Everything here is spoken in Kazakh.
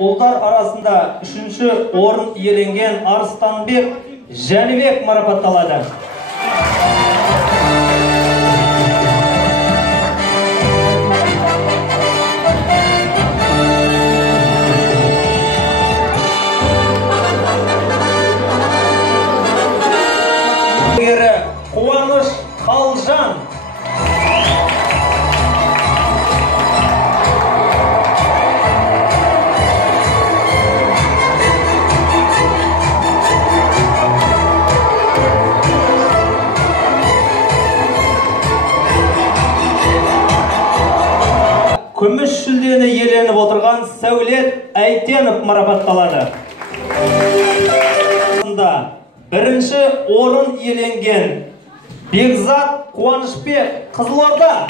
ұлдар арасында 3-ші орын иеленген Арыстанбек Жәнібек марапатталады. Қуаныш Қалжан. Күміс жүлдені иеленіп отырған Сәулет Әйтенов марапатталады. Бірінші орын иеленген Бекзат Қуанышбек, Қызылорда.